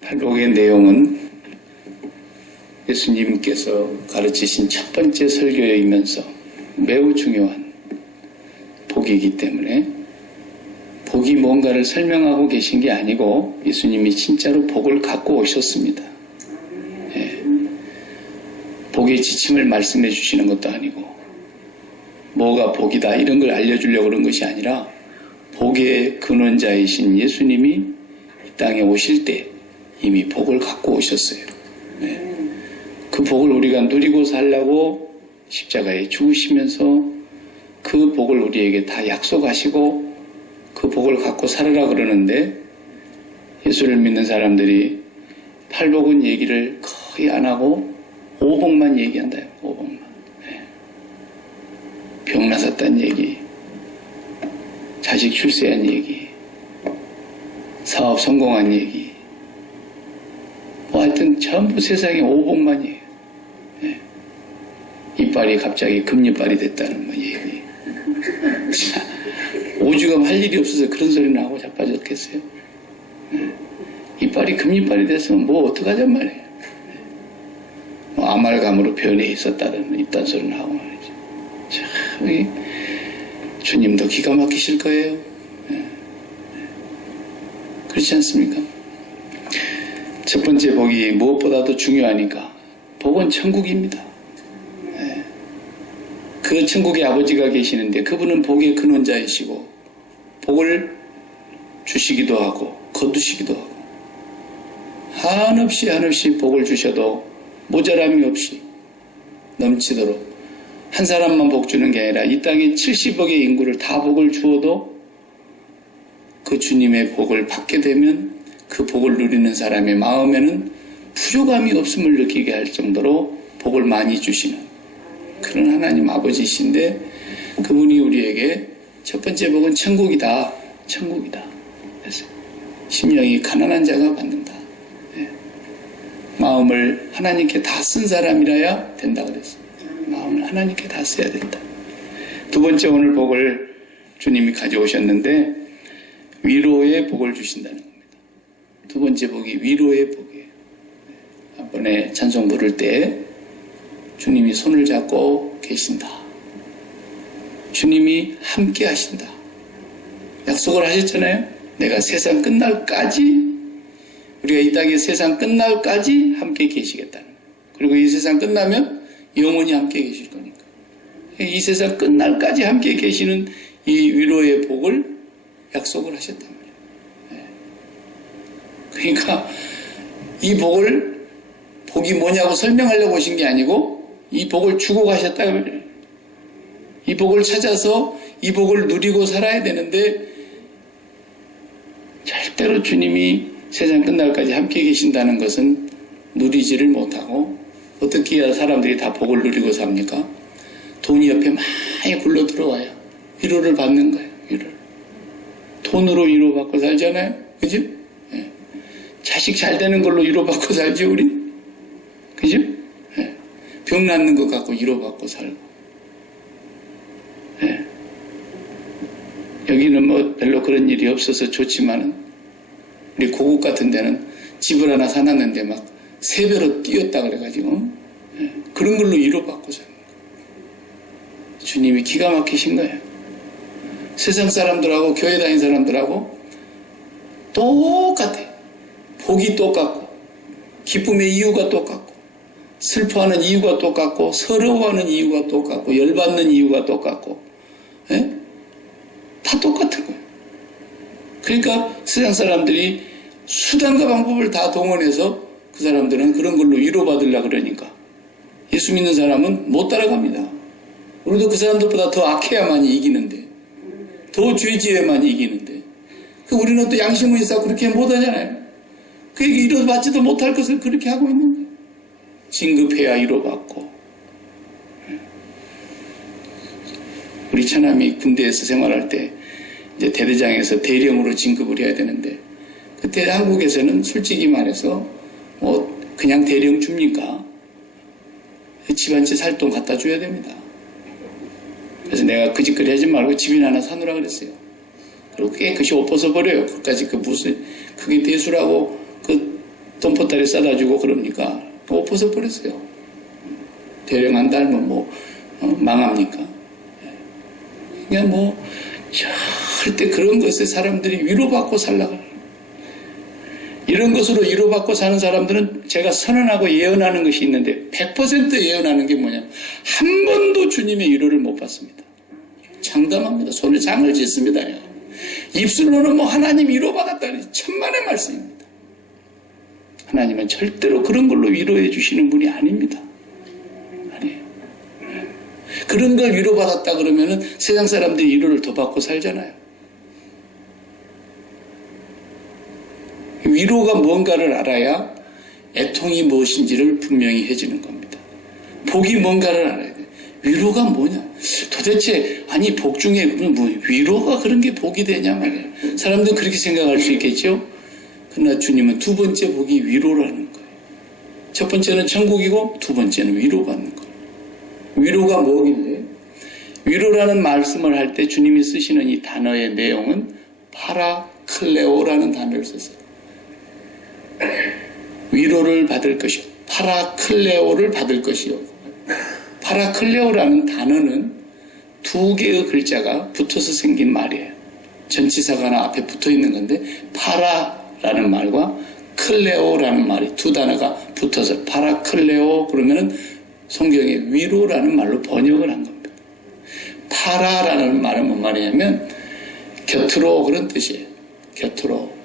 탈복의 내용은 예수님께서 가르치신 첫 번째 설교이면서 매우 중요한 복이기 때문에 복이 뭔가를 설명하고 계신 게 아니고 예수님이 진짜로 복을 갖고 오셨습니다. 예. 복의 지침을 말씀해 주시는 것도 아니고 뭐가 복이다 이런 걸 알려주려고 그런 것이 아니라 복의 근원자이신 예수님이 이 땅에 오실 때 이미 복을 갖고 오셨어요. 예. 그 복을 우리가 누리고 살려고 십자가에 죽으시면서 그 복을 우리에게 다 약속하시고 그 복을 갖고 살으라 그러는데 예수를 믿는 사람들이 팔복은 얘기를 거의 안 하고 오복만 얘기한다. 오복만. 네. 병 나섰다는 얘기, 자식 출세한 얘기, 사업 성공한 얘기, 뭐 하여튼 전부 세상에 오복만이에요. 네. 이빨이 갑자기 금이빨이 됐다는 뭐 얘기. 오죽하면 할 일이 없어서 그런 소리는 하고 자빠졌겠어요. 네. 이빨이 금이빨이 됐으면 뭐 어떡하잔 말이에요. 네. 뭐 아말감으로 변해 있었다는 이딴 소리는 하고 말이죠. 참, 주님도 기가 막히실 거예요. 네. 네. 그렇지 않습니까? 첫 번째 복이 무엇보다도 중요하니까 복은 천국입니다. 네. 그 천국에 아버지가 계시는데 그분은 복의 근원자이시고 복을 주시기도 하고 거두시기도 하고 한없이 복을 주셔도 모자람이 없이 넘치도록 한 사람만 복 주는 게 아니라 이 땅에 70억의 인구를 다 복을 주어도 그 주님의 복을 받게 되면 그 복을 누리는 사람의 마음에는 부족함이 없음을 느끼게 할 정도로 복을 많이 주시는 그런 하나님 아버지이신데 그분이 우리에게 첫 번째 복은 천국이다. 천국이다. 그래서 심령이 가난한 자가 받는다. 네. 마음을 하나님께 다 쓴 사람이라야 된다 그랬어요. 마음을 하나님께 다 써야 된다. 두 번째 오늘 복을 주님이 가져오셨는데 위로의 복을 주신다는 겁니다. 두 번째 복이 위로의 복이에요. 앞번에 찬송 부를 때 주님이 손을 잡고 계신다. 주님이 함께 하신다. 약속을 하셨잖아요. 내가 세상 끝날까지 우리가 이 땅에 세상 끝날까지 함께 계시겠다는 거예요. 그리고 이 세상 끝나면 영원히 함께 계실 거니까. 이 세상 끝날까지 함께 계시는 이 위로의 복을 약속을 하셨단 말이에요. 그러니까 이 복이 뭐냐고 설명하려고 오신 게 아니고 이 복을 주고 가셨다. 이 복을 찾아서 이 복을 누리고 살아야 되는데 절대로 주님이 세상 끝날까지 함께 계신다는 것은 누리지를 못하고 어떻게 해야 사람들이 다 복을 누리고 삽니까? 돈이 옆에 많이 굴러 들어와요. 위로를 받는 거예요. 위로를. 돈으로 위로받고 살잖아요. 그죠? 네. 자식 잘 되는 걸로 위로받고 살지 우리? 그죠? 네. 병 낫는 것 갖고 위로받고 살고. 네. 여기는 뭐 별로 그런 일이 없어서 좋지만은 우리 고국 같은 데는 집을 하나 사놨는데 막 3배로 뛰었다 그래가지고 네. 그런 걸로 위로받고 사는 거예요. 주님이 기가 막히신 거예요. 세상 사람들하고 교회 다니는 사람들하고 똑같아. 복이 똑같고 기쁨의 이유가 똑같고 슬퍼하는 이유가 똑같고 서러워하는 이유가 똑같고 열받는 이유가 똑같고 예? 다 똑같은 거예요. 그러니까 세상 사람들이 수단과 방법을 다 동원해서 그 사람들은 그런 걸로 위로받으려고 그러니까 예수 믿는 사람은 못 따라갑니다. 우리도 그 사람들보다 더 악해야만 이기는데 더 죄지어야만 이기는데 우리는 또 양심은 있어 그렇게 못하잖아요. 그에게 위로받지도 못할 것을 그렇게 하고 있는 거예요. 진급해야 위로받고. 우리 처남이 군대에서 생활할 때 이제 대대장에서 대령으로 진급을 해야 되는데 그때 한국에서는 솔직히 말해서 뭐 그냥 대령 줍니까? 집 한 채 살 돈 갖다 줘야 됩니다. 그래서 내가 그 짓거리 하지 말고 집이나 하나 사놓으라 그랬어요. 그리고 깨끗이 옷 벗어버려요. 그까지 그 무슨 그게 대수라고 그 똥포다리 싸다 주고 그럽니까? 옷 벗어버렸어요. 대령 한 달면 망합니까? 그냥 절대 그런 것에 사람들이 위로받고 살라고. 이런 것으로 위로받고 사는 사람들은 제가 선언하고 예언하는 것이 있는데 100% 예언하는 게 뭐냐? 한 번도 주님의 위로를 못 받습니다. 장담합니다. 손에 장을 짓습니다. 입술로는 하나님 위로받았다니 천만의 말씀입니다. 하나님은 절대로 그런 걸로 위로해 주시는 분이 아닙니다. 아니에요. 그런 걸 위로받았다 그러면은 세상 사람들이 위로를 더 받고 살잖아요. 위로가 뭔가를 알아야 애통이 무엇인지를 분명히 해주는 겁니다. 복이 뭔가를 알아야 돼. 위로가 뭐냐? 도대체 복 중에 위로가 그런 게 복이 되냐 말이야. 사람들은 그렇게 생각할 수 있겠죠. 그러나 주님은 두 번째 복이 위로라는 거예요. 첫 번째는 천국이고 두 번째는 위로받는 거예요. 위로가 뭐길래? 위로라는 말씀을 할 때 주님이 쓰시는 이 단어의 내용은 파라클레오라는 단어를 썼어요. 위로를 받을 것이요. 파라클레오를 받을 것이요. 파라클레오라는 단어는 두 개의 글자가 붙어서 생긴 말이에요. 전치사가 하나 앞에 붙어 있는 건데 파라라는 말과 클레오라는 말이 두 단어가 붙어서 파라클레오 그러면은 성경에 위로라는 말로 번역을 한 겁니다. 파라라는 말은 뭔 말이냐면 곁으로 그런 뜻이에요. 곁으로.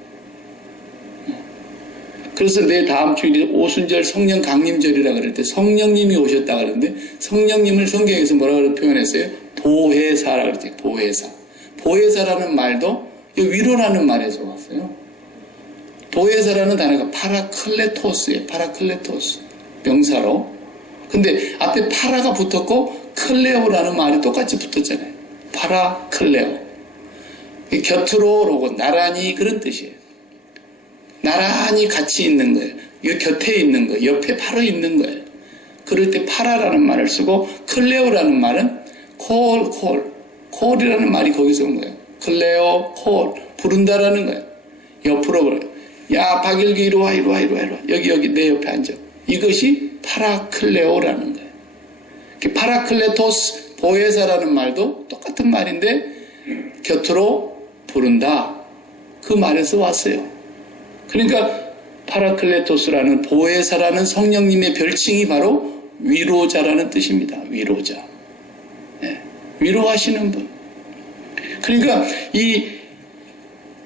그래서 내 다음 주일이 오순절 성령 강림절이라 그럴 때 성령님이 오셨다 그러는데 성령님을 성경에서 뭐라고 표현했어요? 보혜사라 그랬대요. 보혜사. 보혜사라는 말도 위로라는 말에서 왔어요. 보혜사라는 단어가 파라클레토스예요. 파라클레토스. 명사로. 근데 앞에 파라가 붙었고 클레오라는 말이 똑같이 붙었잖아요. 파라클레오. 곁으로라고 나란히 그런 뜻이에요. 나란히 같이 있는 거예요. 이 곁에 있는 거, 옆에 바로 있는 거예요. 그럴 때 파라라는 말을 쓰고 클레오라는 말은 콜이라는 말이 거기서 온 거예요. 클레오, 콜, 부른다라는 거예요. 옆으로 그래요. 야, 박일기 이리 와. 여기 내 옆에 앉아. 이것이 파라클레오라는 거예요. 파라클레토스, 보혜사라는 말도 똑같은 말인데 곁으로 부른다. 그 말에서 왔어요. 그러니까 파라클레토스라는 보혜사라는 성령님의 별칭이 바로 위로자라는 뜻입니다. 위로자. 네. 위로하시는 분. 그러니까 이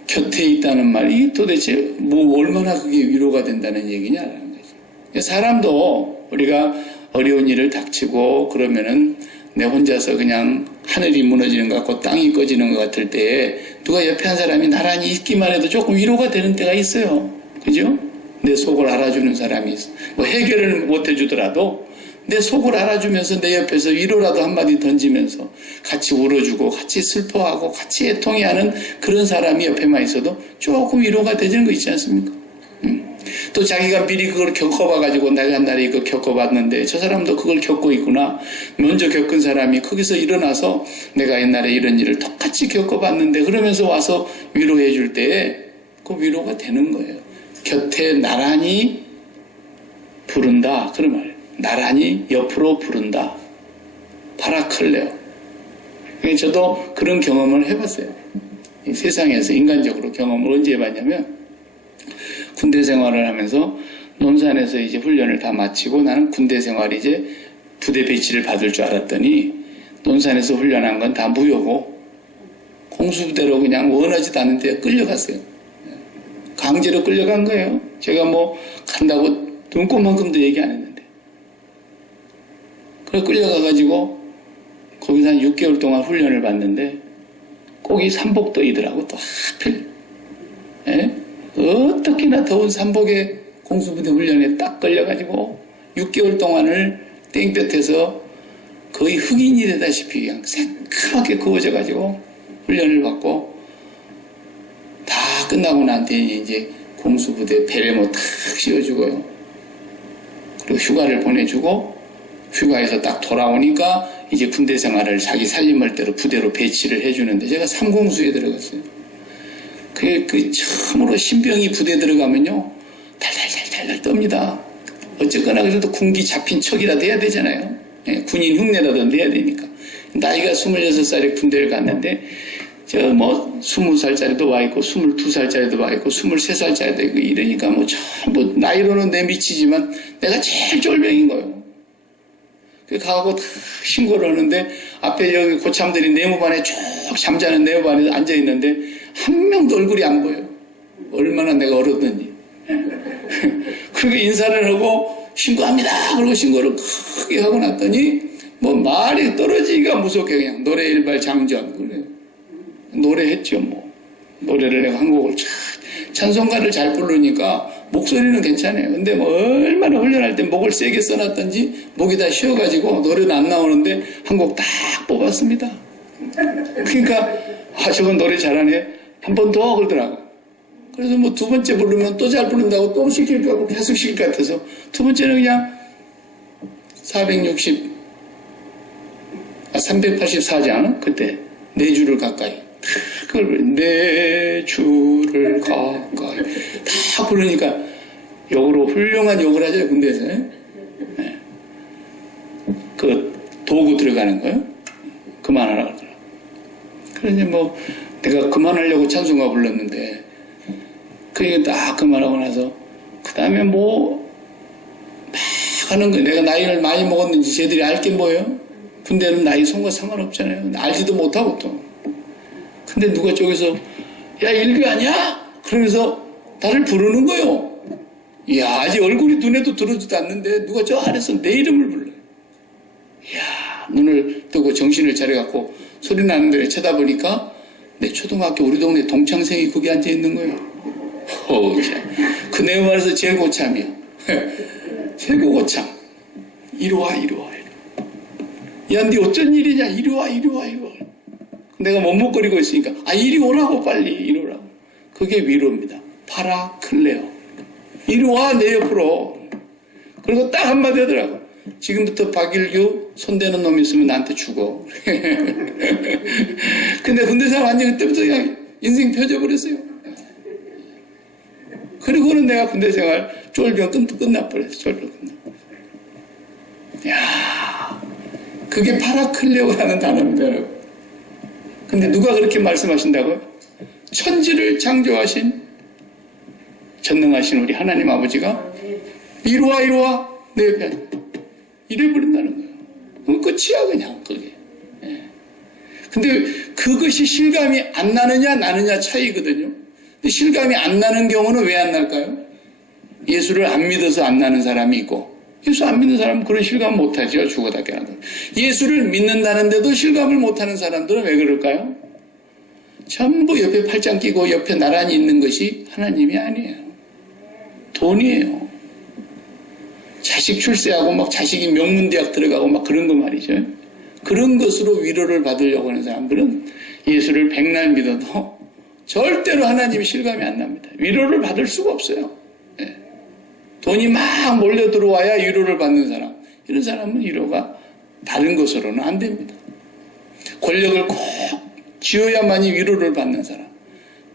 곁에 있다는 말이 도대체 얼마나 그게 위로가 된다는 얘기냐라는 거죠. 사람도 우리가 어려운 일을 닥치고 그러면은 내 혼자서 그냥 하늘이 무너지는 것 같고 땅이 꺼지는 것 같을 때에 누가 옆에 한 사람이 나란히 있기만 해도 조금 위로가 되는 때가 있어요. 그죠? 내 속을 알아주는 사람이 있어. 해결을 못 해주더라도 내 속을 알아주면서 내 옆에서 위로라도 한마디 던지면서 같이 울어주고 같이 슬퍼하고 같이 애통해하는 그런 사람이 옆에만 있어도 조금 위로가 되는 거 있지 않습니까? 또 자기가 미리 그걸 겪어봐가지고 내가 옛날에 이거 겪어봤는데 저 사람도 그걸 겪고 있구나. 먼저 겪은 사람이 거기서 일어나서 내가 옛날에 이런 일을 똑같이 겪어봤는데 그러면서 와서 위로해 줄 때에 그 위로가 되는 거예요. 곁에 나란히 부른다. 그런 말이에요. 나란히 옆으로 부른다. 파라클레오. 저도 그런 경험을 해봤어요. 이 세상에서 인간적으로 경험을 언제 해봤냐면 군대 생활을 하면서 논산에서 이제 훈련을 다 마치고 나는 군대 생활이 이제 부대 배치를 받을 줄 알았더니 논산에서 훈련한 건 다 무효고 공수부대로 그냥 원하지도 않은 데 끌려갔어요. 강제로 끌려간 거예요. 제가 간다고 눈꽃만큼도 얘기 안 했는데. 그래 끌려가가지고 거기서 한 6개월 동안 훈련을 받는데 꼭 이 삼복도이더라고 또 하필. 예? 어떻게나 더운 삼복에 공수부대 훈련에 딱 걸려가지고 6개월 동안을 땡볕에서 거의 흑인이 되다시피 그냥 새카맣게 구워져가지고 훈련을 받고 다 끝나고 난 뒤에 이제 공수부대 베레모 탁 씌워주고요. 그리고 휴가를 보내주고 휴가에서 딱 돌아오니까 이제 군대 생활을 자기 살림할 대로 부대로 배치를 해주는데 제가 삼공수에 들어갔어요. 처음으로 신병이 부대 들어가면요. 달달달달 달달 떱니다. 어쨌거나 그래도 군기 잡힌 척이라도 해야 되잖아요. 예, 군인 흉내라도 내야 되니까. 나이가 26살에 군대를 갔는데, 20살짜리도 와 있고, 22살짜리도 와 있고, 23살짜리도 있고, 이러니까 전부 나이로는 내 미치지만 내가 제일 쫄병인 거예요. 그 가고 신고를 하는데, 앞에 여기 고참들이 내무반에 쭉 잠자는 내무반에 앉아있는데, 한 명도 얼굴이 안 보여요. 얼마나 내가 어렸더니. 그리고 인사를 하고, 신고합니다! 그러고 신고를 크게 하고 났더니, 말이 떨어지기가 무섭게 그냥 노래 일발 장전. 그래. 노래했죠, 노래를 내가 한 곡을 찬송가를 잘 부르니까 목소리는 괜찮아요. 근데 얼마나 훈련할 때 목을 세게 써놨던지 목이 다 쉬어가지고 노래는 안 나오는데 한 곡 딱 뽑았습니다. 그러니까, 저건 노래 잘하네. 한 번 더 그러더라고. 그래서 두 번째 부르면 또 잘 부른다고 또 시킬 것 같고 계속 시킬 것 같아서 두 번째는 그냥 384장 그때 4주를 가까이 그걸 4주를 가까이 다 부르니까 욕으로 훌륭한 욕을 하죠 군대에서. 네. 그 도구 들어가는 거요 그만하라 그러더라고. 그래서 내가 그만하려고 찬송가 불렀는데 그게 딱 그만하고 나서 그 다음에 막 하는 거예요. 내가 나이를 많이 먹었는지 쟤들이 알 게 뭐예요? 군대는 나이 성과 상관없잖아요. 알지도 못하고 또. 근데 누가 저기서 야 일귀 아니야? 그러면서 나를 부르는 거예요. 이야 아직 얼굴이 눈에도 들어오지도 않는데 누가 저 아래서 내 이름을 불러요. 이야 눈을 뜨고 정신을 차려갖고 소리 나는 데를 쳐다보니까 내 초등학교 우리 동네 동창생이 거기 앉아있는 거예요. 그 내말에서 제일 고참이야. 최고 고참. 이리 와. 야, 니 어쩐 일이냐? 이리 와. 내가 머뭇거리고 있으니까, 이리 오라고, 빨리. 이리 오라고. 그게 위로입니다. 파라클레오. 이리 와, 내 옆으로. 그리고 딱 한마디 하더라고. 지금부터 박일규 손대는 놈 있으면 나한테 죽어. 근데 군대생활 완전 그때부터 그냥 인생 펴져버렸어요. 그리고는 내가 군대생활 쫄병 끝나버렸어. 쫄병 끝나버렸어. 이야, 그게 파라클레오라는 단어입니다, 여러분. 근데 누가 그렇게 말씀하신다고요? 천지를 창조하신 전능하신 우리 하나님 아버지가 이리 와, 내 옆에 이래버린다는 거예요. 그럼 끝이야, 그냥, 그게. 예. 근데 그것이 실감이 안 나느냐, 나느냐 차이거든요. 근데 실감이 안 나는 경우는 왜 안 날까요? 예수를 안 믿어서 안 나는 사람이 있고, 예수 안 믿는 사람은 그런 실감 못 하죠. 죽어다 깨어나도. 예수를 믿는다는데도 실감을 못 하는 사람들은 왜 그럴까요? 전부 옆에 팔짱 끼고 옆에 나란히 있는 것이 하나님이 아니에요. 돈이에요. 자식 출세하고 막 자식이 명문대학 들어가고 막 그런 거 말이죠. 그런 것으로 위로를 받으려고 하는 사람들은 예수를 백날 믿어도 절대로 하나님이 실감이 안 납니다. 위로를 받을 수가 없어요. 네. 돈이 막 몰려 들어와야 위로를 받는 사람. 이런 사람은 위로가 다른 것으로는 안 됩니다. 권력을 꼭 쥐어야만이 위로를 받는 사람.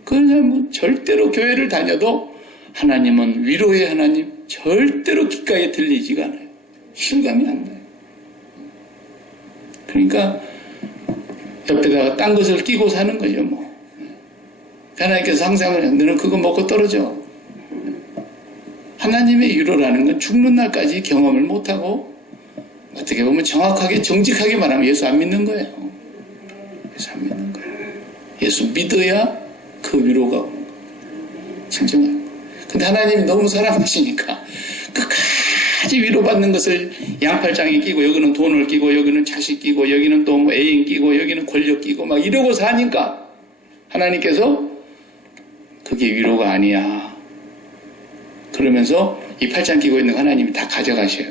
그런 사람은 절대로 교회를 다녀도 하나님은 위로의 하나님 절대로 귓가에 들리지가 않아요. 실감이 안 나요. 그러니까 옆에다가 딴 것을 끼고 사는 거죠. 하나님께서 항상 너는 그거 먹고 떨어져. 하나님의 위로라는 건 죽는 날까지 경험을 못하고 어떻게 보면 정확하게 정직하게 말하면 예수 안 믿는 거예요. 예수 안 믿는 거예요. 예수 믿어야 그 위로가 오는 거예요. 진정하고. 근데 하나님이 너무 사랑하시니까 끝까지 위로받는 것을 양팔짱에 끼고 여기는 돈을 끼고 여기는 자식 끼고 여기는 또 뭐 애인 끼고 여기는 권력 끼고 막 이러고 사니까 하나님께서 그게 위로가 아니야. 그러면서 이 팔짱 끼고 있는 하나님이 다 가져가셔요.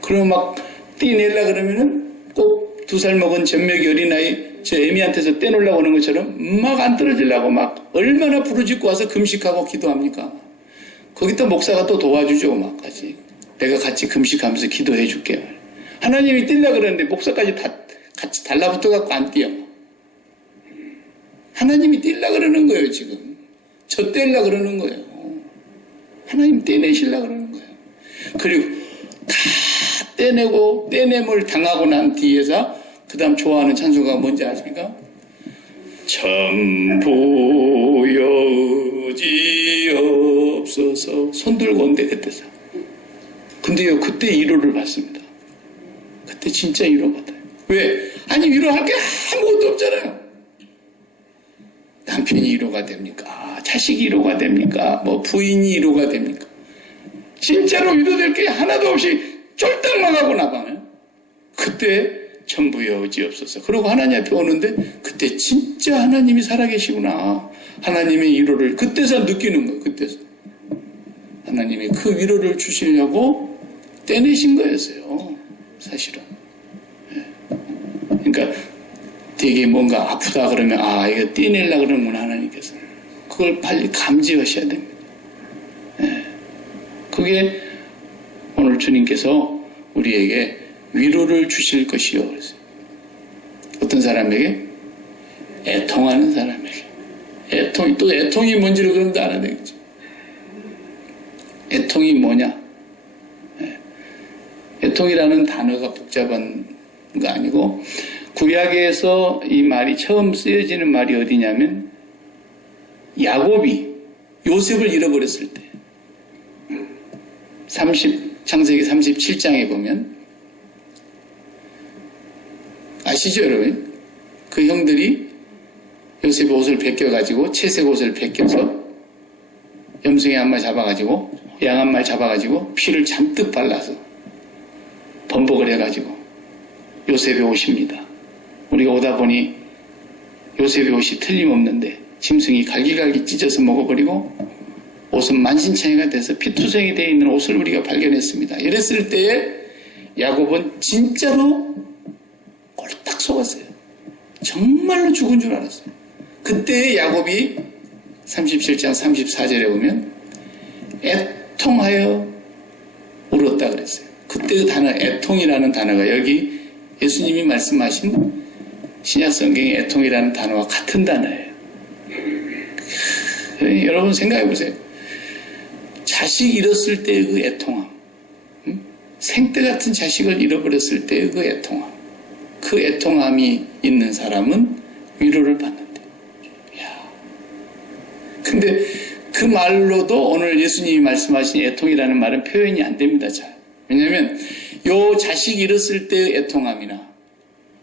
그러면 막 떼내려고 그러면은 꼭 2살 먹은 젖먹이 어린아이 저 애미한테서 떼놓으려고 하는 것처럼 막 안 떨어지려고 막 얼마나 부르짖고 와서 금식하고 기도합니까? 거기다 목사가 또 도와주죠. 막 같이 내가 같이 금식하면서 기도해 줄게. 하나님이 떼려고 그러는데 목사까지 다 같이 달라붙어 갖고 안 떼요. 하나님이 떼려고 그러는 거예요. 지금 저 떼려고 그러는 거예요. 하나님 떼내시려고 그러는 거예요. 그리고 다 떼내고 떼냄을 당하고 난 뒤에서 그 다음 좋아하는 찬송가가 뭔지 아십니까? 참 보여지옵소서. 손 들고 온대 그때서. 근데요 그때 위로를 받습니다. 그때 진짜 위로 받아요. 왜? 아니 위로할 게 아무것도 없잖아요. 남편이 위로가 됩니까? 자식이 위로가 됩니까? 뭐 부인이 위로가 됩니까? 진짜로 위로될 게 하나도 없이 쫄딱 나가고 나가요. 그때 전부 여지없어서. 그러고 하나님 앞에 오는데 그때 진짜 하나님이 살아계시구나. 하나님의 위로를 그때서 느끼는 거예요. 그때서. 하나님이 그 위로를 주시려고 떼내신 거였어요. 사실은. 그러니까 되게 뭔가 아프다 그러면 아 이거 떼내려고 그러는구나 하나님께서. 그걸 빨리 감지하셔야 됩니다. 그게 오늘 주님께서 우리에게 위로를 주실 것이요. 그랬어요. 어떤 사람에게? 애통하는 사람에게. 또 애통이 뭔지를 그럼 알아야 되겠죠. 애통이 뭐냐? 애통이라는 단어가 복잡한 거 아니고 구약에서 이 말이 처음 쓰여지는 말이 어디냐면 야곱이 요셉을 잃어버렸을 때 창세기 37장에 보면 아시죠 여러분? 그 형들이 요셉의 옷을 벗겨가지고 채색 옷을 벗겨서 염소의 한 마리 잡아가지고 양 한 마리 잡아가지고 피를 잔뜩 발라서 번복을 해가지고 요셉의 옷입니다. 우리가 오다 보니 요셉의 옷이 틀림없는데 짐승이 갈기갈기 찢어서 먹어버리고 옷은 만신창이가 돼서 피투성이 되어 있는 옷을 우리가 발견했습니다. 이랬을 때에 야곱은 진짜로 꼴딱 속았어요. 정말로 죽은 줄 알았어요. 그때 야곱이 37장 34절에 보면 애통하여 울었다 그랬어요. 그때 그 단어 애통이라는 단어가 여기 예수님이 말씀하신 신약 성경의 애통이라는 단어와 같은 단어예요. 여러분 생각해 보세요. 자식 잃었을 때의 그 애통함, 생때 같은 자식을 잃어버렸을 때의 그 애통함, 그 애통함이 있는 사람은 위로를 받는데. 근데 그 말로도 오늘 예수님이 말씀하신 애통이라는 말은 표현이 안 됩니다. 잘. 왜냐하면 요 자식 잃었을 때의 애통함이나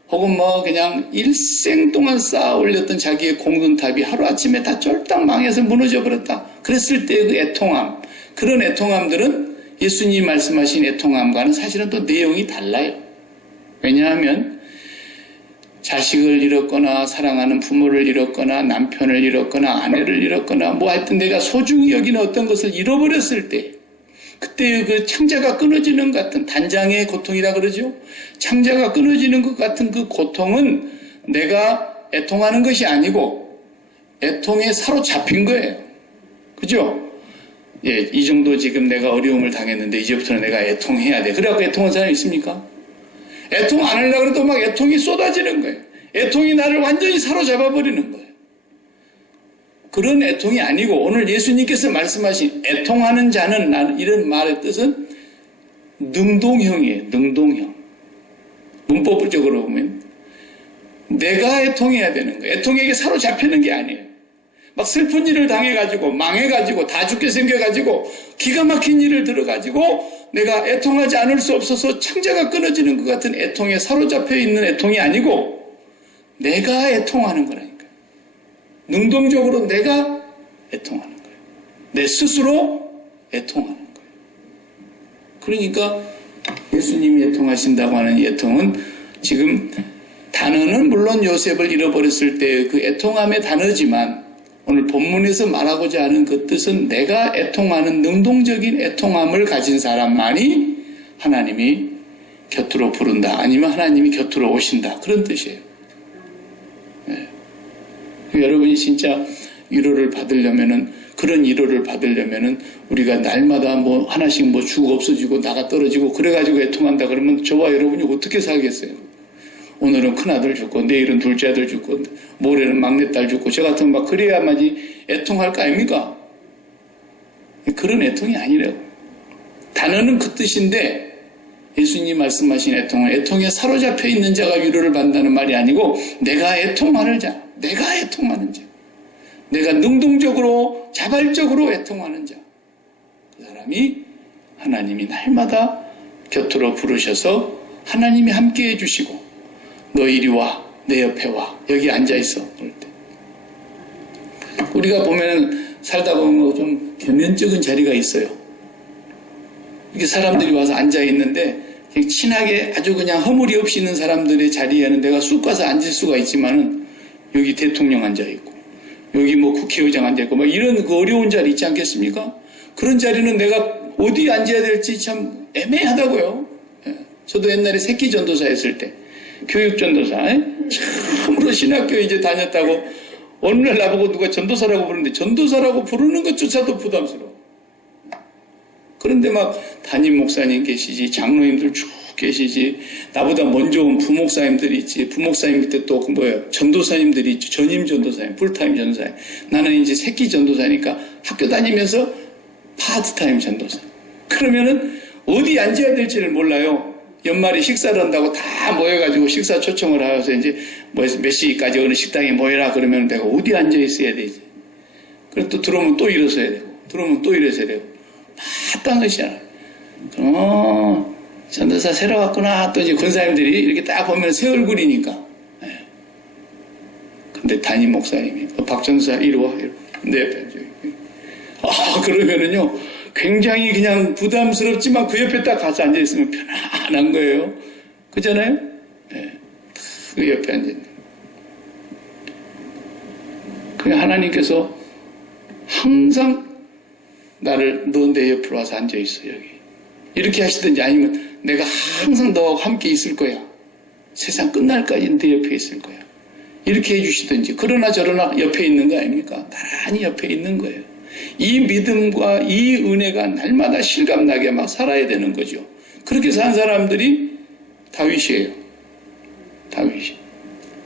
혹은 뭐 그냥 일생 동안 쌓아 올렸던 자기의 공든탑이 하루아침에 다 쫄딱 망해서 무너져 버렸다. 그랬을 때의 그 애통함, 그런 애통함들은 예수님이 말씀하신 애통함과는 사실은 또 내용이 달라요. 왜냐하면 자식을 잃었거나 사랑하는 부모를 잃었거나 남편을 잃었거나 아내를 잃었거나 뭐 하여튼 내가 소중히 여기는 어떤 것을 잃어버렸을 때 그때 그 창자가 끊어지는 것 같은 단장의 고통이라 그러죠. 창자가 끊어지는 것 같은 그 고통은 내가 애통하는 것이 아니고 애통에 사로잡힌 거예요. 그죠? 예, 이 정도 지금 내가 어려움을 당했는데 이제부터는 내가 애통해야 돼. 그래갖고 애통한 사람이 있습니까? 애통 안 하려고 해도 막 애통이 쏟아지는 거예요. 애통이 나를 완전히 사로잡아 버리는 거예요. 그런 애통이 아니고 오늘 예수님께서 말씀하신 애통하는 자는 이런 말의 뜻은 능동형이에요. 능동형. 문법적으로 보면 내가 애통해야 되는 거예요. 애통에게 사로잡히는 게 아니에요. 막 슬픈 일을 당해가지고 망해가지고 다 죽게 생겨가지고 기가 막힌 일을 들어가지고 내가 애통하지 않을 수 없어서 창자가 끊어지는 것 같은 애통에 사로잡혀 있는 애통이 아니고 내가 애통하는 거라니까요. 능동적으로 내가 애통하는 거예요. 내 스스로 애통하는 거예요. 그러니까 예수님이 애통하신다고 하는 이 애통은 지금 단어는 물론 요셉을 잃어버렸을 때 그 애통함의 단어지만 오늘 본문에서 말하고자 하는 그 뜻은 내가 애통하는 능동적인 애통함을 가진 사람만이 하나님이 곁으로 부른다. 아니면 하나님이 곁으로 오신다. 그런 뜻이에요. 네. 여러분이 진짜 위로를 받으려면은 그런 위로를 받으려면은 우리가 날마다 뭐 하나씩 뭐 죽 없어지고 나가 떨어지고 그래가지고 애통한다 그러면 저와 여러분이 어떻게 살겠어요? 오늘은 큰아들 죽고 내일은 둘째 아들 죽고 모레는 막내딸 죽고 저 같으면 막 그래야만이 애통할 거 아닙니까? 그런 애통이 아니라고. 단어는 그 뜻인데 예수님 말씀하신 애통은 애통에 사로잡혀 있는 자가 위로를 받는다는 말이 아니고 내가 애통하는 자, 내가 애통하는 자, 내가 능동적으로 자발적으로 애통하는 자, 그 사람이 하나님이 날마다 곁으로 부르셔서 하나님이 함께해 주시고 너 이리 와, 내 옆에 와, 여기 앉아있어. 그럴 때 우리가 보면 살다 보면 좀 겸연쩍은 자리가 있어요. 이렇게 사람들이 와서 앉아있는데 친하게 아주 그냥 허물이 없이 있는 사람들의 자리에는 내가 쑥 가서 앉을 수가 있지만은 여기 대통령 앉아있고 여기 뭐 국회의장 앉아있고 막 이런 그 어려운 자리 있지 않겠습니까? 그런 자리는 내가 어디 앉아야 될지 참 애매하다고요. 저도 옛날에 새끼 전도사 했을 때 교육 전도사 참으로 신학교에 이제 다녔다고 어느 날 나보고 누가 전도사라고 부르는데 전도사라고 부르는 것조차도 부담스러워. 그런데 막 담임 목사님 계시지 장로님들 쭉 계시지 나보다 먼저 온 부목사님들이 있지 부목사님 밑에 또 그 뭐예요 전도사님들이 있지 전임 전도사님 풀타임 전도사님 나는 이제 새끼 전도사니까 학교 다니면서 파트타임 전도사. 그러면은 어디 앉아야 될지를 몰라요. 연말에 식사를 한다고 다 모여가지고 식사 초청을 하여서 이제 뭐 몇 시까지 어느 식당에 모여라 그러면 내가 어디 앉아 있어야 되지. 그리고 또 들어오면 또 일어서야 되고 들어오면 또 일어서야 되고 바딴 것이잖아. 전도사 새로 왔구나. 또 이제 권사님들이 이렇게 딱 보면 새 얼굴이니까. 네. 근데 담임 목사님이 박 전도사 이리 와. 내 옆에 앉아. 그러면은요 굉장히 그냥 부담스럽지만 그 옆에 딱 가서 앉아 있으면 편안한 거예요. 그잖아요? 네. 그 옆에 앉아 있는. 그 하나님께서 항상 나를 너 내 옆으로 와서 앉아 있어 여기. 이렇게 하시든지 아니면 내가 항상 너와 함께 있을 거야. 세상 끝날까지 내 옆에 있을 거야. 이렇게 해주시든지 그러나 저러나 옆에 있는 거 아닙니까? 나란히 옆에 있는 거예요. 이 믿음과 이 은혜가 날마다 실감나게 막 살아야 되는 거죠. 그렇게 산 사람들이 다윗이에요.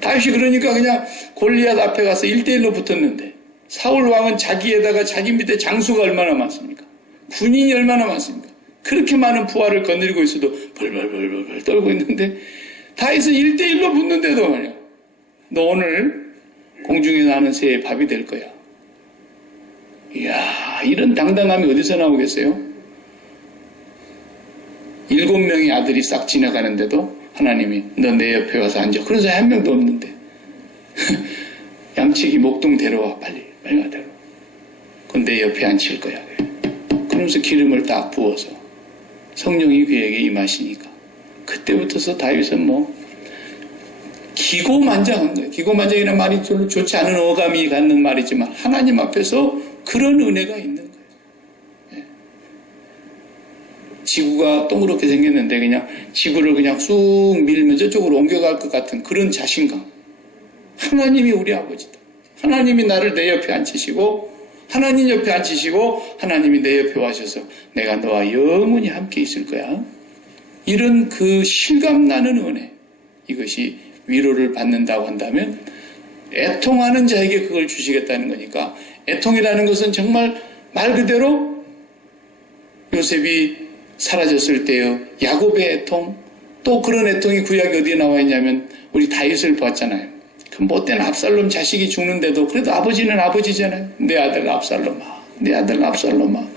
다윗이 그러니까 그냥 골리앗 앞에 가서 1대1로 붙었는데 사울 왕은 자기에다가 자기 밑에 장수가 얼마나 많습니까? 군인이 얼마나 많습니까? 그렇게 많은 부하를 거느리고 있어도 벌벌벌벌 떨고 있는데 다윗은 1대1로 붙는데도 말이야. 너 오늘 공중에 나는 새의 밥이 될 거야. 이야, 이런 당당함이 어디서 나오겠어요? 7명의 아들이 싹 지나가는데도 하나님이 너 내 옆에 와서 앉아. 그런 사람이 한 명도 없는데 양치기 목동 데려와 빨리 가 데려와. 그건 내 옆에 앉힐 거야. 그러면서 기름을 딱 부어서 성령이 그에게 임하시니까 그때부터서 다윗은 뭐 기고만장한 거예요. 기고만장이라는 말이 별로 좋지 않은 어감이 갖는 말이지만 하나님 앞에서 그런 은혜가 있는 거예요. 예. 지구가 동그랗게 생겼는데 그냥 지구를 그냥 쑥 밀면 저쪽으로 옮겨갈 것 같은 그런 자신감. 하나님이 우리 아버지다. 하나님이 나를 내 옆에 앉히시고 하나님 옆에 앉히시고 하나님이 내 옆에 와셔서 내가 너와 영원히 함께 있을 거야. 이런 그 실감나는 은혜. 이것이 위로를 받는다고 한다면 애통하는 자에게 그걸 주시겠다는 거니까 애통이라는 것은 정말 말 그대로 요셉이 사라졌을 때의 야곱의 애통 또 그런 애통이 구약에 어디에 나와 있냐면 우리 다윗을 봤잖아요. 그 못된 압살롬 자식이 죽는데도 그래도 아버지는 아버지잖아요. 내 아들 압살롬아 내 아들 압살롬아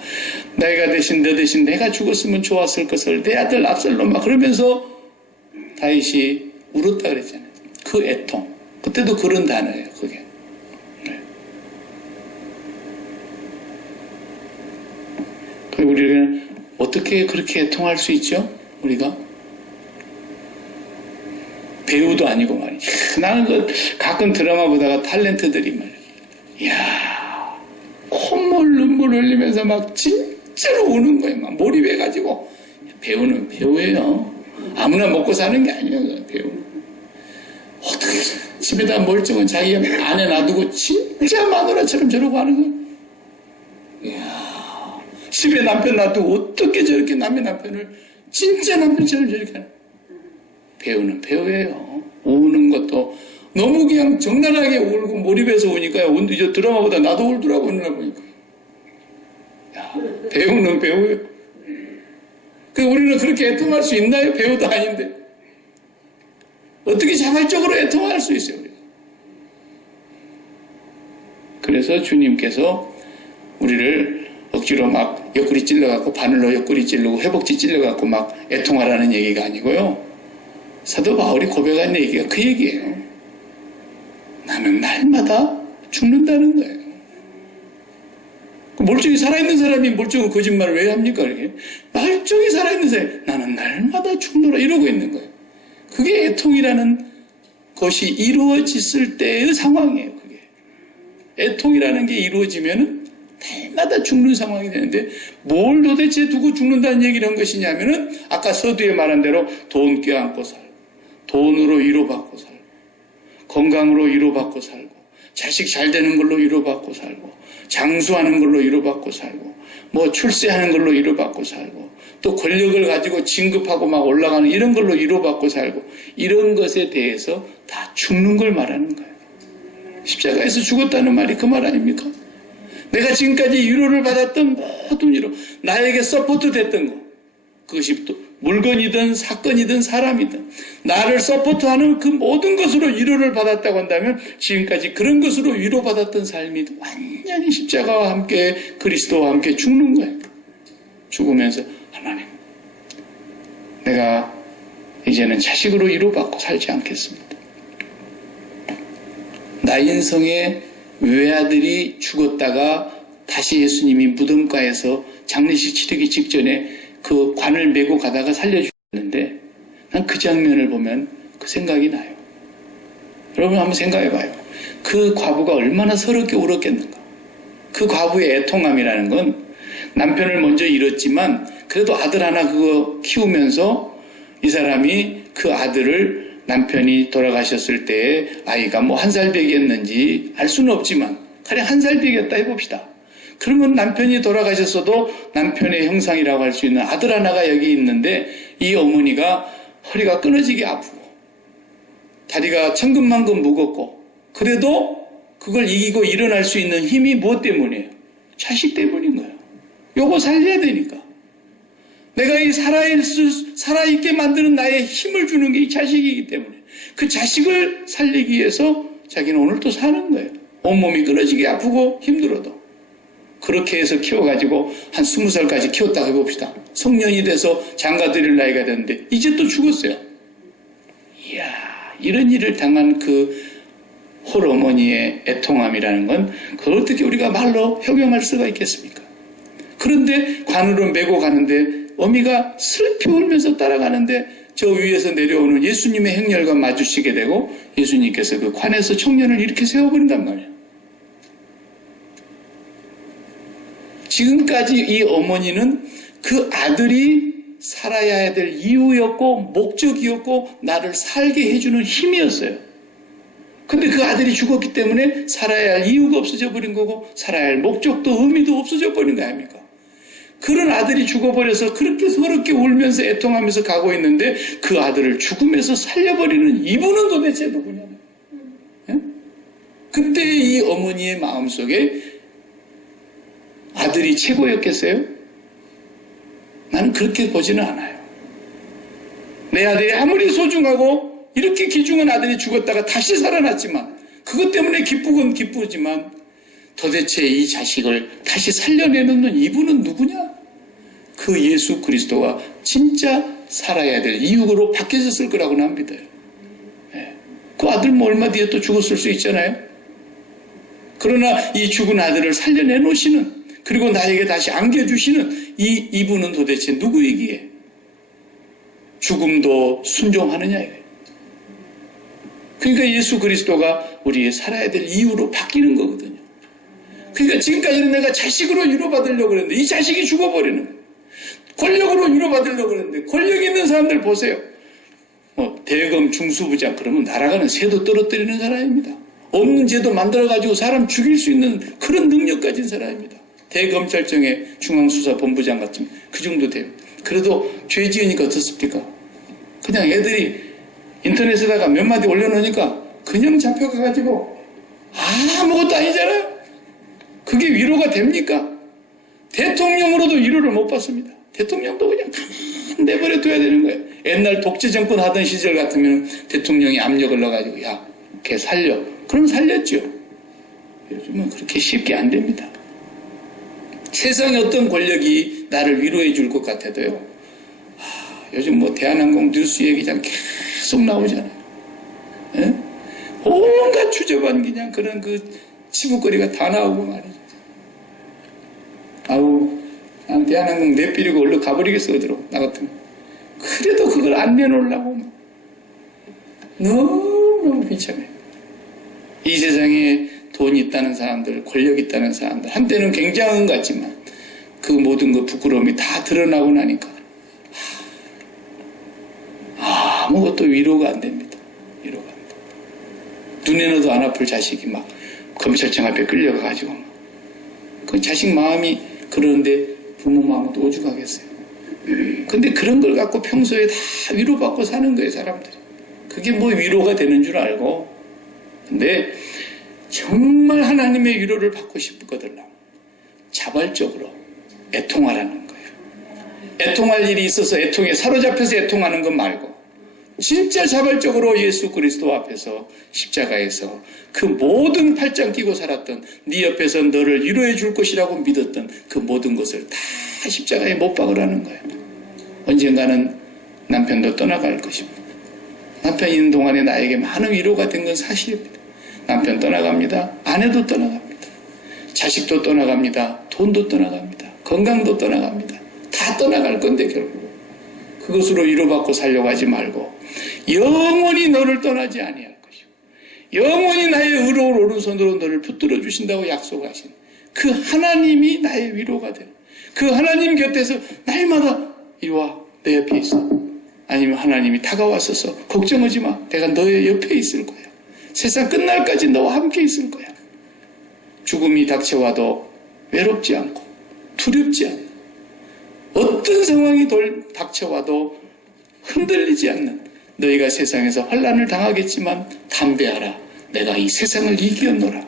내가 대신 너 대신 내가 죽었으면 좋았을 것을 내 아들 압살롬아 그러면서 다윗이 울었다 그랬잖아요. 그 애통 그때도 그런 단어예요. 그게 네. 그리고 우리는 어떻게 그렇게 애통할 수 있죠? 우리가 배우도 아니고 말이지. 나는 그 가끔 드라마 보다가 탤런트들이 말이야. 이야 콧물 눈물 흘리면서 막 진짜로 우는 거예요. 막 몰입해가지고 배우는 배우예요. 아무나 먹고 사는 게 아니에요. 배우는. 어떻게 집에다 멀쩡한 자기 안에 놔두고 진짜 마누라처럼 저러고 하는 거야. 이야 집에 남편 놔두고 어떻게 저렇게 남의 남편을 진짜 남편처럼 저렇게 하는 거야. 배우는 배우예요. 우는 것도 너무 그냥 적나라하게 울고 몰입해서 우니까요. 이제 드라마보다 나도 울더라고 오늘 보니까. 야, 배우는 배우요. 우리는 그렇게 애통할 수 있나요? 배우도 아닌데. 어떻게 자발적으로 애통할 수 있어요, 우리가? 그래서 주님께서 우리를 억지로 막 옆구리 찔러갖고 바늘로 옆구리 찌르고 회복지 찔러갖고 막 애통하라는 얘기가 아니고요. 사도 바울이 고백한 얘기가 그 얘기예요. 나는 날마다 죽는다는 거예요. 멀쩡히 살아있는 사람이 멀쩡한 거짓말을 왜 합니까? 이렇게? 멀쩡히 살아있는 사람이 나는 날마다 죽노라 이러고 있는 거예요. 그게 애통이라는 것이 이루어졌을 때의 상황이에요. 그게 애통이라는 게 이루어지면은 날마다 죽는 상황이 되는데 뭘 도대체 두고 죽는다는 얘기를 한 것이냐면은 아까 서두에 말한 대로 돈 껴안고 살고 돈으로 위로받고 살고 건강으로 위로받고 살고 자식 잘 되는 걸로 위로받고 살고 장수하는 걸로 위로받고 살고 뭐 출세하는 걸로 위로받고 살고 또 권력을 가지고 진급하고 막 올라가는 이런 걸로 위로받고 살고 이런 것에 대해서 다 죽는 걸 말하는 거예요. 십자가에서 죽었다는 말이 그 말 아닙니까? 내가 지금까지 위로를 받았던 모든 위로 나에게 서포트 됐던 거 그것이 또 물건이든 사건이든 사람이든 나를 서포트하는 그 모든 것으로 위로를 받았다고 한다면 지금까지 그런 것으로 위로받았던 삶이 완전히 십자가와 함께 그리스도와 함께 죽는 거예요. 죽으면서 하나님 내가 이제는 자식으로 위로받고 살지 않겠습니다. 나인성의 외아들이 죽었다가 다시 예수님이 무덤가에서 장례식 치르기 직전에 그 관을 메고 가다가 살려주셨는데 난 그 장면을 보면 그 생각이 나요. 여러분 한번 생각해봐요. 그 과부가 얼마나 서럽게 울었겠는가. 그 과부의 애통함이라는 건 남편을 먼저 잃었지만 그래도 아들 하나 그거 키우면서 이 사람이 그 아들을 남편이 돌아가셨을 때 아이가 뭐 1살 배기였는지 알 수는 없지만 가령 1살 배기였다 해봅시다. 그러면 남편이 돌아가셨어도 남편의 형상이라고 할 수 있는 아들 하나가 여기 있는데 이 어머니가 허리가 끊어지게 아프고 다리가 천근만근 무겁고 그래도 그걸 이기고 일어날 수 있는 힘이 무엇 때문이에요? 자식 때문인 거예요. 요거 살려야 되니까. 내가 이 살아있게 만드는 나의 힘을 주는 게 이 자식이기 때문에 그 자식을 살리기 위해서 자기는 오늘 또 사는 거예요. 온몸이 끊어지게 아프고 힘들어도. 그렇게 해서 키워가지고 한 20살까지 키웠다고 해봅시다. 성년이 돼서 장가 드릴 나이가 됐는데 이제 또 죽었어요. 이야, 이런 일을 당한 그 홀어머니의 애통함이라는 건 그걸 어떻게 우리가 말로 형용할 수가 있겠습니까? 그런데 관으로 메고 가는데 어미가 슬피 울면서 따라가는데 저 위에서 내려오는 예수님의 행렬과 마주치게 되고 예수님께서 그 관에서 청년을 이렇게 세워버린단 말이에요. 지금까지 이 어머니는 그 아들이 살아야 될 이유였고 목적이었고 나를 살게 해주는 힘이었어요. 근데 그 아들이 죽었기 때문에 살아야 할 이유가 없어져 버린 거고 살아야 할 목적도 의미도 없어져 버린 거 아닙니까? 그런 아들이 죽어버려서 그렇게 서럽게 울면서 애통하면서 가고 있는데 그 아들을 죽음에서 살려버리는 이분은 도대체 누구냐면 그때 이 어머니의 마음속에 아들이 최고였겠어요? 나는 그렇게 보지는 않아요. 내 아들이 아무리 소중하고 이렇게 귀중한 아들이 죽었다가 다시 살아났지만 그것 때문에 기쁘건 기쁘지만 도대체 이 자식을 다시 살려내는 이분은 누구냐? 그 예수 그리스도가 진짜 살아야 될 이유로 바뀌어졌을 거라고 난 믿어요. 그 아들 뭐 얼마 뒤에 또 죽었을 수 있잖아요. 그러나 이 죽은 아들을 살려내 놓으시는 그리고 나에게 다시 안겨주시는 이분은 도대체 누구이기에 죽음도 순종하느냐 이거예요. 그러니까 예수 그리스도가 우리의 살아야 될 이유로 바뀌는 거거든요. 그러니까 지금까지는 내가 자식으로 위로받으려고 그랬는데 이 자식이 죽어버리는 거예요. 권력으로 위로받으려고 그랬는데 권력 있는 사람들 보세요. 대검 중수부장 그러면 날아가는 새도 떨어뜨리는 사람입니다. 없는 죄도 만들어가지고 사람 죽일 수 있는 그런 능력 가진 사람입니다. 대검찰청의 중앙수사본부장 같은 그 정도 돼요. 그래도 죄 지으니까 어떻습니까? 그냥 애들이 인터넷에다가 몇 마디 올려놓으니까 그냥 잡혀가가지고 아무것도 아니잖아요. 그게 위로가 됩니까? 대통령으로도 위로를 못 받습니다. 대통령도 그냥 가만 내버려 둬야 되는 거예요. 옛날 독재 정권 하던 시절 같으면 대통령이 압력을 넣어가지고 야, 걔 살려. 그럼 살렸죠. 요즘은 그렇게 쉽게 안 됩니다. 세상의 어떤 권력이 나를 위로해 줄 것 같아도요. 요즘 뭐 대한항공 뉴스 얘기장 계속 나오잖아요. 예? 온갖 추접한 그냥 그런 그 치부거리가 다 나오고 말이죠. 아우, 난 대한항공 내비리고 얼른 가버리겠어, 그대로. 나 같으면. 그래도 그걸 안 내놓으려고 너무 비참해. 이 세상에 돈이 있다는 사람들, 권력 있다는 사람들, 한때는 굉장한 것 같지만 그 모든 그 부끄러움이 다 드러나고 나니까 아무것도 위로가 안 됩니다. 위로가 안 돼. 눈에 넣어도 안 아플 자식이 막 검찰청 앞에 끌려가가지고 그 자식 마음이 그러는데 부모 마음은 또 오죽하겠어요. 근데 그런 걸 갖고 평소에 다 위로받고 사는 거예요, 사람들이. 그게 뭐 위로가 되는 줄 알고. 근데 정말 하나님의 위로를 받고 싶거든 자발적으로 애통하라는 거예요. 애통할 일이 있어서 애통에 사로잡혀서 애통하는 것 말고 진짜 자발적으로 예수 그리스도 앞에서 십자가에서 그 모든 팔짱 끼고 살았던 네 옆에서 너를 위로해 줄 것이라고 믿었던 그 모든 것을 다 십자가에 못 박으라는 거예요. 언젠가는 남편도 떠나갈 것입니다. 남편이 있는 동안에 나에게 많은 위로가 된 건 사실입니다. 남편 떠나갑니다. 아내도 떠나갑니다. 자식도 떠나갑니다. 돈도 떠나갑니다. 건강도 떠나갑니다. 다 떠나갈 건데 결국 그것으로 위로받고 살려고 하지 말고 영원히 너를 떠나지 아니할 것이고 영원히 나의 의로운 오른손으로 너를 붙들어 주신다고 약속하신 그 하나님이 나의 위로가 되는 그 하나님 곁에서 날마다 이리 와, 내 옆에 있어. 아니면 하나님이 다가왔어서 걱정하지 마. 내가 너의 옆에 있을 거야. 세상 끝날까지 너와 함께 있을 거야. 죽음이 닥쳐와도 외롭지 않고 두렵지 않고 어떤 상황이 닥쳐와도 흔들리지 않는 너희가 세상에서 환난을 당하겠지만 담대하라. 내가 이 세상을 이겼노라.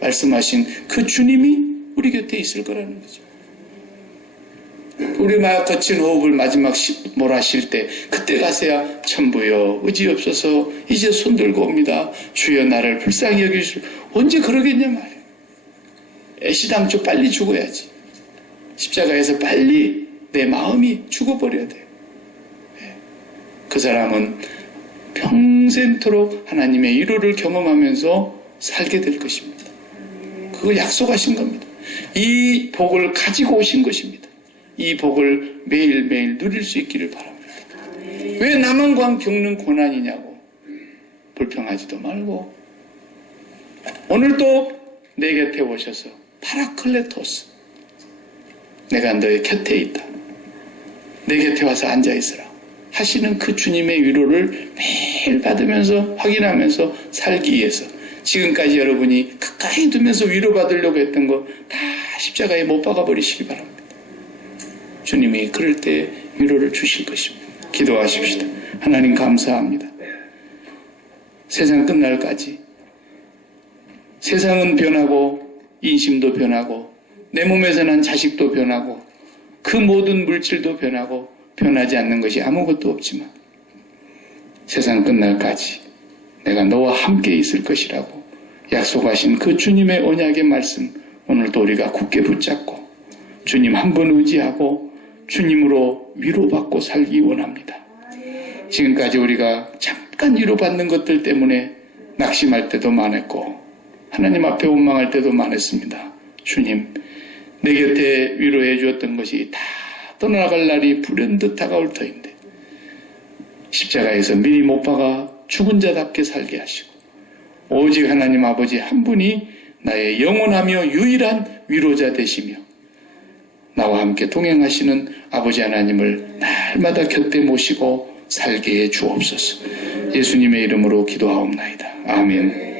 말씀하신 그 주님이 우리 곁에 있을 거라는 거죠. 우리 막 거친 호흡을 마지막 몰아쉴 때 그때 가서야 천부여 의지 없어서 이제 손 들고 옵니다. 주여 나를 불쌍히 여기시오. 언제 그러겠냐 말이에요. 애시당초 빨리 죽어야지. 십자가에서 빨리 내 마음이 죽어버려야 돼요. 그 사람은 평생토록 하나님의 위로를 경험하면서 살게 될 것입니다. 그걸 약속하신 겁니다. 이 복을 가지고 오신 것입니다. 이 복을 매일매일 누릴 수 있기를 바랍니다. 왜 나만 겪는 고난이냐고 불평하지도 말고 오늘도 내 곁에 오셔서 파라클레토스 내가 너의 곁에 있다. 내 곁에 와서 앉아있으라 하시는 그 주님의 위로를 매일 받으면서 확인하면서 살기 위해서 지금까지 여러분이 가까이 두면서 위로받으려고 했던 거 다 십자가에 못 박아버리시기 바랍니다. 주님이 그럴 때 위로를 주실 것입니다. 기도하십시다. 하나님 감사합니다. 세상 끝날까지 세상은 변하고 인심도 변하고 내 몸에서 난 자식도 변하고 그 모든 물질도 변하고 변하지 않는 것이 아무것도 없지만 세상 끝날까지 내가 너와 함께 있을 것이라고 약속하신 그 주님의 언약의 말씀 오늘도 우리가 굳게 붙잡고 주님 한 번 의지하고 주님으로 위로받고 살기 원합니다. 지금까지 우리가 잠깐 위로받는 것들 때문에 낙심할 때도 많았고 하나님 앞에 원망할 때도 많았습니다. 주님, 내 곁에 위로해 주었던 것이 다 떠나갈 날이 불현듯 다가올 터인데 십자가에서 미리 못 박아 죽은 자답게 살게 하시고 오직 하나님 아버지 한 분이 나의 영원하며 유일한 위로자 되시며 나와 함께 동행하시는 아버지 하나님을 날마다 곁에 모시고 살게 해 주옵소서. 예수님의 이름으로 기도하옵나이다. 아멘.